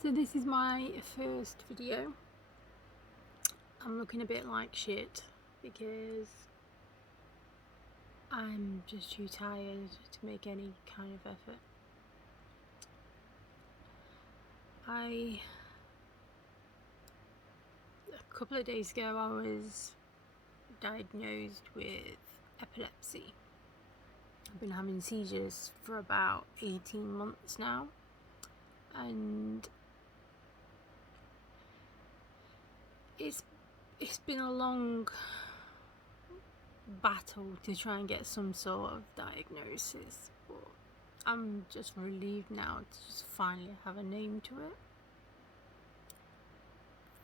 So this is my first video. I'm looking a bit like shit because I'm just too tired to make any kind of effort. A couple of days ago I was diagnosed with epilepsy. I've been having seizures for about 18 months now, and it's been a long battle to try and get some sort of diagnosis, but I'm just relieved now to just finally have a name to it.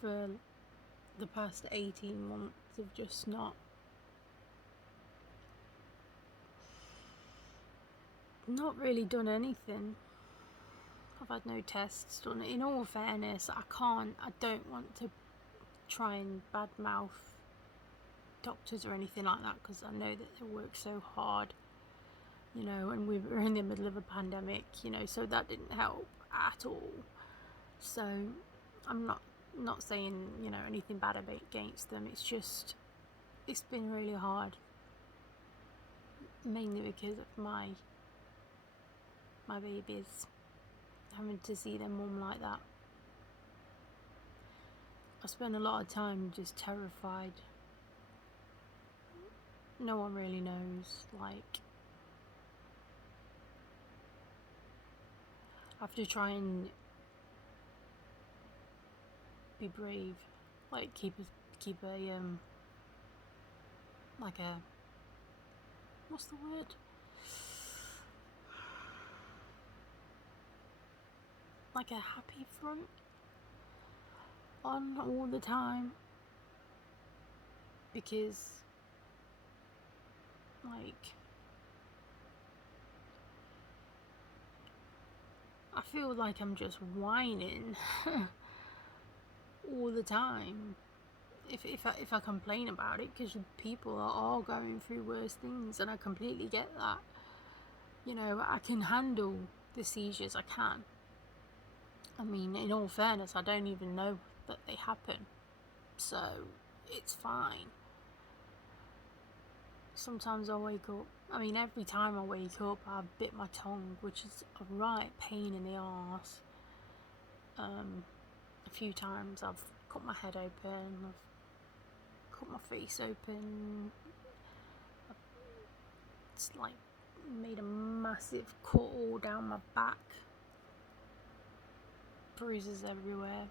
For the past 18 months I've just not really done anything. I've had no tests done. In all fairness, I don't want to try and badmouth doctors or anything like that, because I know that they work so hard, and we were in the middle of a pandemic, so that didn't help at all. So I'm not saying anything bad against them. It's just, it's been really hard, mainly because of my babies, having to see their mum like that. I spend a lot of time just terrified. No one really knows. Like, I have to try and be brave, like keep a like a, what's the word? Like a happy front on all the time, because like I feel like I'm just whining all the time if I complain about it, because people are all going through worse things, and I completely get that. I can handle the seizures, I can. I mean, in all fairness, I don't even know that they happen, so it's fine. Sometimes I wake up, every time I wake up I bit my tongue, which is a right pain in the arse. A few times I've cut my head open, I've cut my face open, it's like made a massive cut all down my back, bruises everywhere.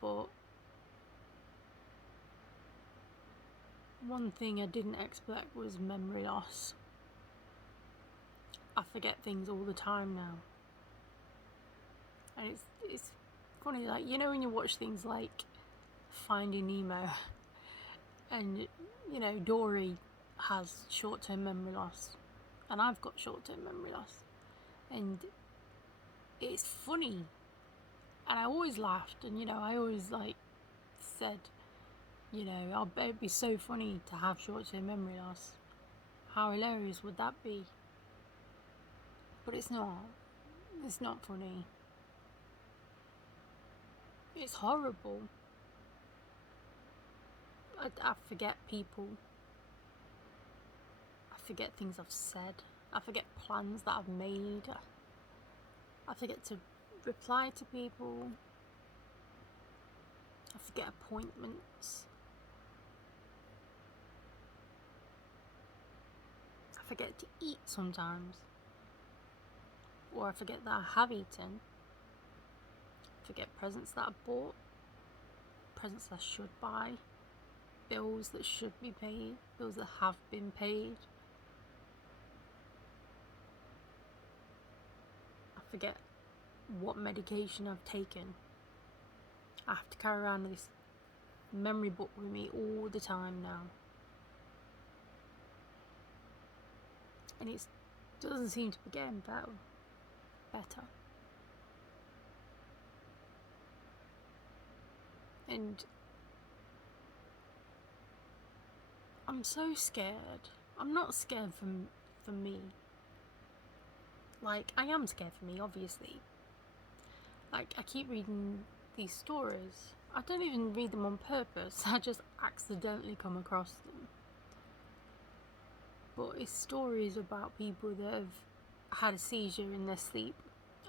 But one thing I didn't expect was memory loss. I forget things all the time now, and it's funny, like, when you watch things like Finding Nemo, and Dory has short-term memory loss, and I've got short-term memory loss, and it's funny, and I always laughed, and I always said, it'd be so funny to have short-term memory loss. How hilarious would that be? But it's not. It's not funny. It's horrible. I forget people. I forget things I've said. I forget plans that I've made. I forget to reply to people. I forget appointments. I forget to eat sometimes. Or I forget that I have eaten. I forget presents that I bought. Presents I should buy. Bills that should be paid. Bills that have been paid. I forget what medication I've taken. I have to carry around this memory book with me all the time now. And it doesn't seem to be getting better. And I'm so scared. I'm not scared for me. Like, I am scared for me, obviously. Like, I keep reading these stories. I don't even read them on purpose. I just accidentally come across them. But it's stories about people that have had a seizure in their sleep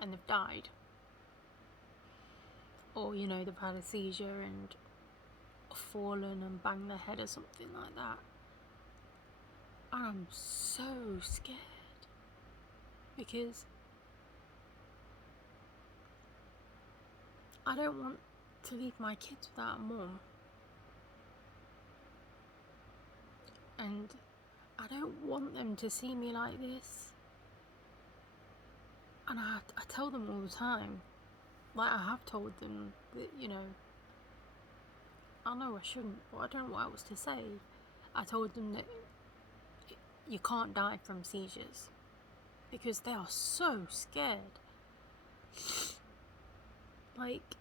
and they've died. Or, you know, they've had a seizure and fallen and banged their head or something like that. And I'm so scared. Because I don't want to leave my kids without a mum. And I don't want them to see me like this. And I tell them all the time. Like, I have told them that, you know, I know I shouldn't, but I don't know what else to say. I told them that you can't die from seizures because they are so scared. Like,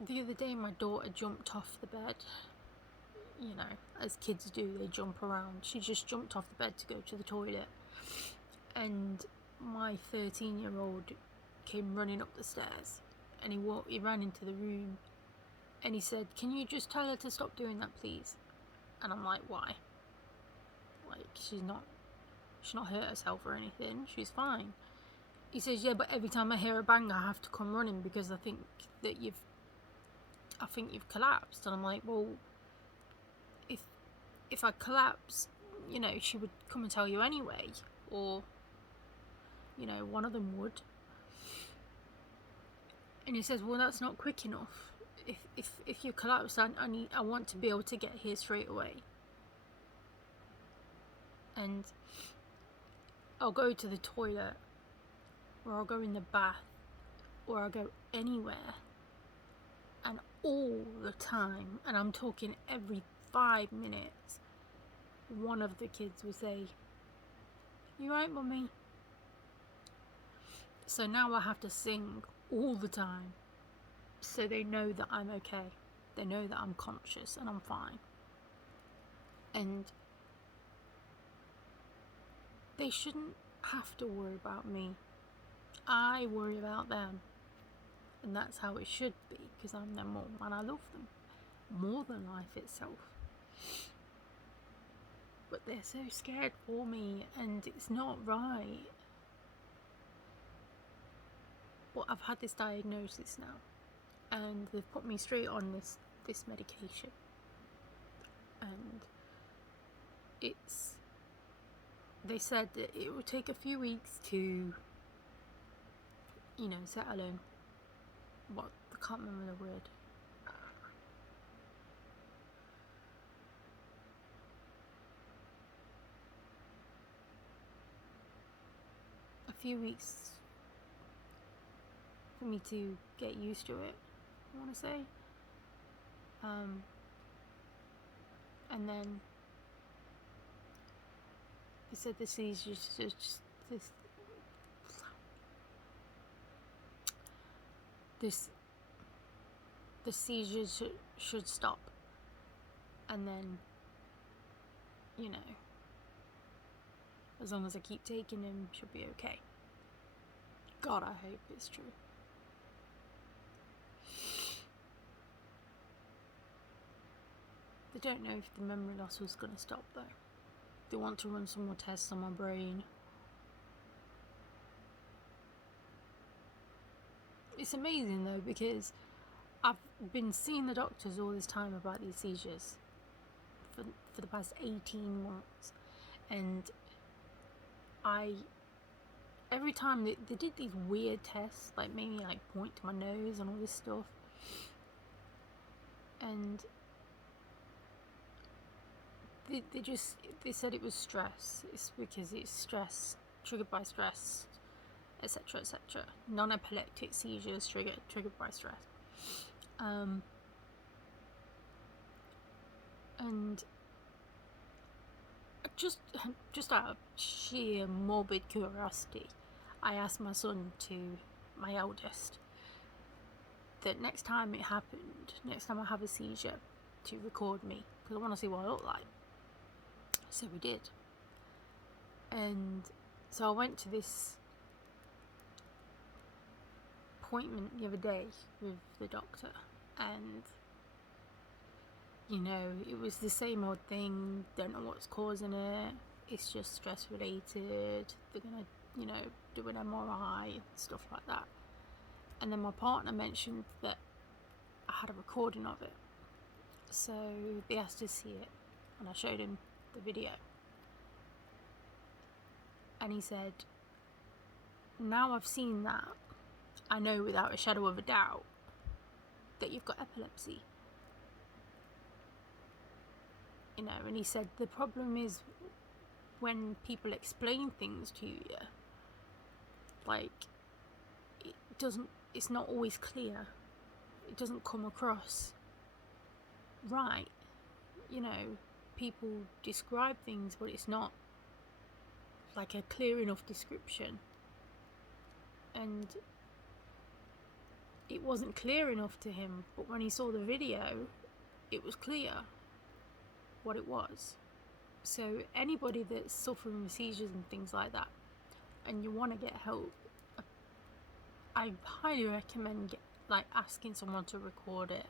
the other day my daughter jumped off the bed. You know, as kids do, they jump around. She just jumped off the bed to go to the toilet. And my 13-year-old came running up the stairs. And he ran into the room. And he said, "Can you just tell her to stop doing that, please?" And I'm like, "Why? Like, she's not hurt herself or anything. She's fine." He says, "Yeah, but every time I hear a bang, I have to come running because I think you've collapsed." And I'm like, "Well, if I collapse, you know, she would come and tell you anyway, or, you know, one of them would." And he says, "Well, that's not quick enough. If you collapse, I want to be able to get here straight away. And I'll go to the toilet, or I'll go in the bath, or I'll go anywhere. And all the time, and I'm talking every 5 minutes, one of the kids will say, 'You right, Mummy?' So now I have to sing all the time, so they know that I'm okay. They know that I'm conscious and I'm fine. And they shouldn't have to worry about me. I worry about them. And that's how it should be, because I'm their mum and I love them more than life itself. But they're so scared for me, and it's not right. But I've had this diagnosis now, and they've put me straight on this medication. And they said that it will take a few weeks to, you know, settle in. I can't remember the word. A few weeks for me to get used to it, I want to say. And then they said the seizures the seizures should stop, and then, you know, as long as I keep taking them, she'll be okay. God, I hope it's true. They don't know if the memory loss was going to stop though. They want to run some more tests on my brain. It's amazing though, because I've been seeing the doctors all this time about these seizures for the past 18 months, and every time they did these weird tests, like made me like point to my nose and all this stuff, and they said it was stress. It's because it's stress, triggered by stress, etc., etc. Non-epileptic seizures triggered by stress. And just out of sheer morbid curiosity, I asked my eldest, that next time it happened, next time I have a seizure, to record me, because I want to see what I look like. So we did. And so I went to this appointment the other day with the doctor, and it was the same old thing. Don't know what's causing it. It's just stress related. They're gonna do an MRI and stuff like that. And then my partner mentioned that I had a recording of it, so they asked to see it, and I showed him the video, and he said, now I've seen that, I know without a shadow of a doubt that you've got epilepsy. And he said the problem is when people explain things to you, like, it's not always clear. It doesn't come across right. People describe things, but it's not like a clear enough description. And it wasn't clear enough to him, but when he saw the video, it was clear what it was. So anybody that's suffering with seizures and things like that, and you want to get help, I highly recommend asking someone to record it.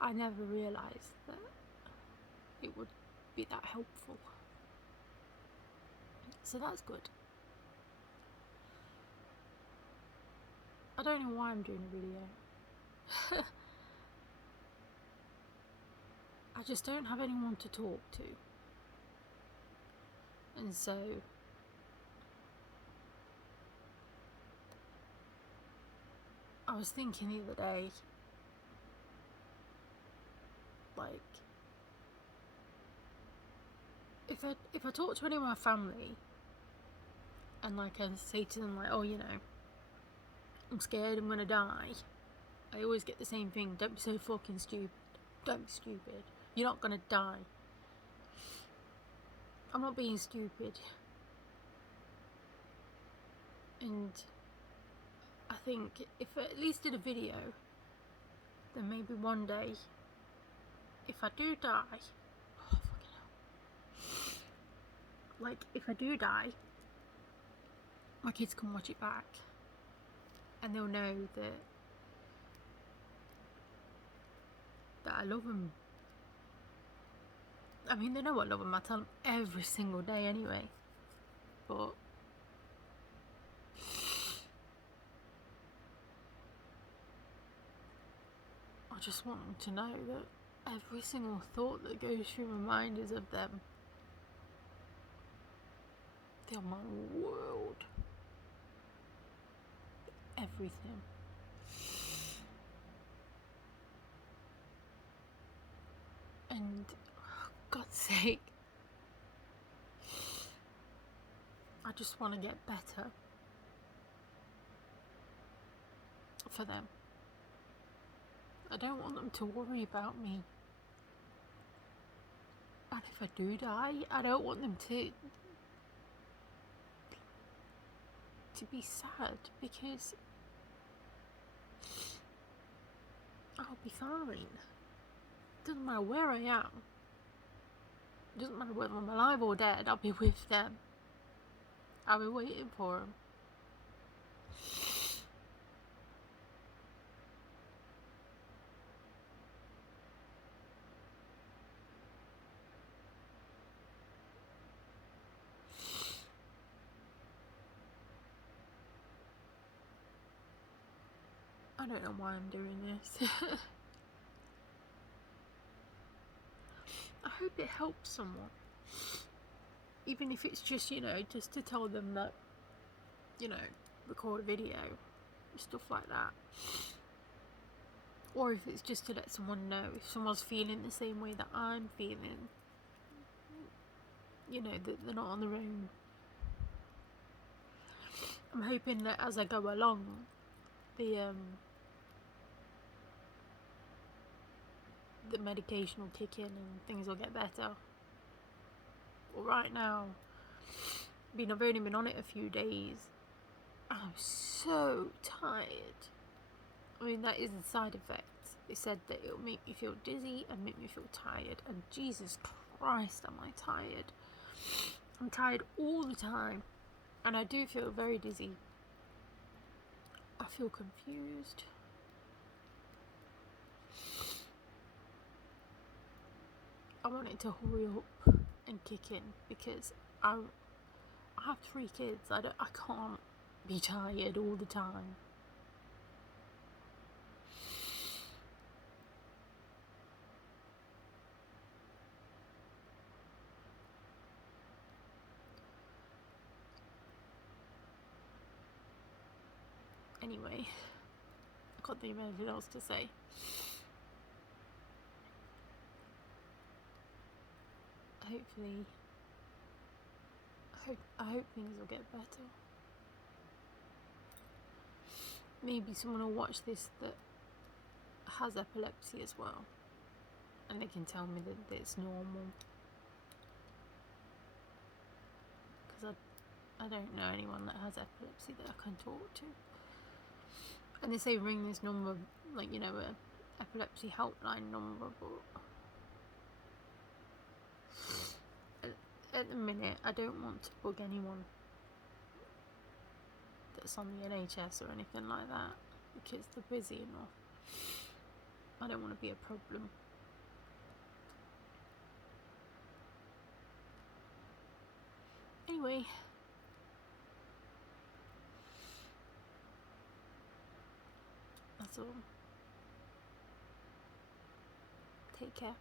I never realised that it would be that helpful. So that's good. I don't know why I'm doing a video. I just don't have anyone to talk to. And so I was thinking the other day, like, if I talk to anyone in my family and I say to them I'm scared I'm gonna die, I always get the same thing: don't be so fucking stupid. Don't be stupid. You're not gonna die. I'm not being stupid. And I think if I at least did a video, then maybe one day, if I do die, oh fucking hell, if I do die, my kids can watch it back, and they'll know that I love them. I mean, they know I love them. I tell them every single day anyway. But I just want them to know that every single thought that goes through my mind is of them. They're my world. Everything. And for God's sake, I just want to get better for them. I don't want them to worry about me. And if I do die, I don't want them to be sad, because I'll be fine. Doesn't matter where I am. Doesn't matter whether I'm alive or dead. I'll be with them. I'll be waiting for them. I don't know why I'm doing this. I hope it helps someone. Even if it's just, just to tell them that, record a video, stuff like that. Or if it's just to let someone know, if someone's feeling the same way that I'm feeling, that they're not on their own. I'm hoping that as I go along, the medication will kick in and things will get better. Well, right now, I've only been on it a few days, I'm so tired. I mean, that is the side effect. They said that it'll make me feel dizzy and make me feel tired, and Jesus Christ, am I tired. I'm tired all the time, and I do feel very dizzy. I feel confused. I want it to hurry up and kick in, because I have 3 kids. I can't be tired all the time. Anyway, I can't think of anything else to say. Hopefully, I hope things will get better. Maybe someone will watch this that has epilepsy as well, and they can tell me that it's normal. Because I don't know anyone that has epilepsy that I can talk to. And they say ring this number, like, you know, a epilepsy helpline number, but at the minute I don't want to bug anyone that's on the NHS or anything like that, because they're busy enough. I don't want to be a problem. Anyway, that's all. Take care.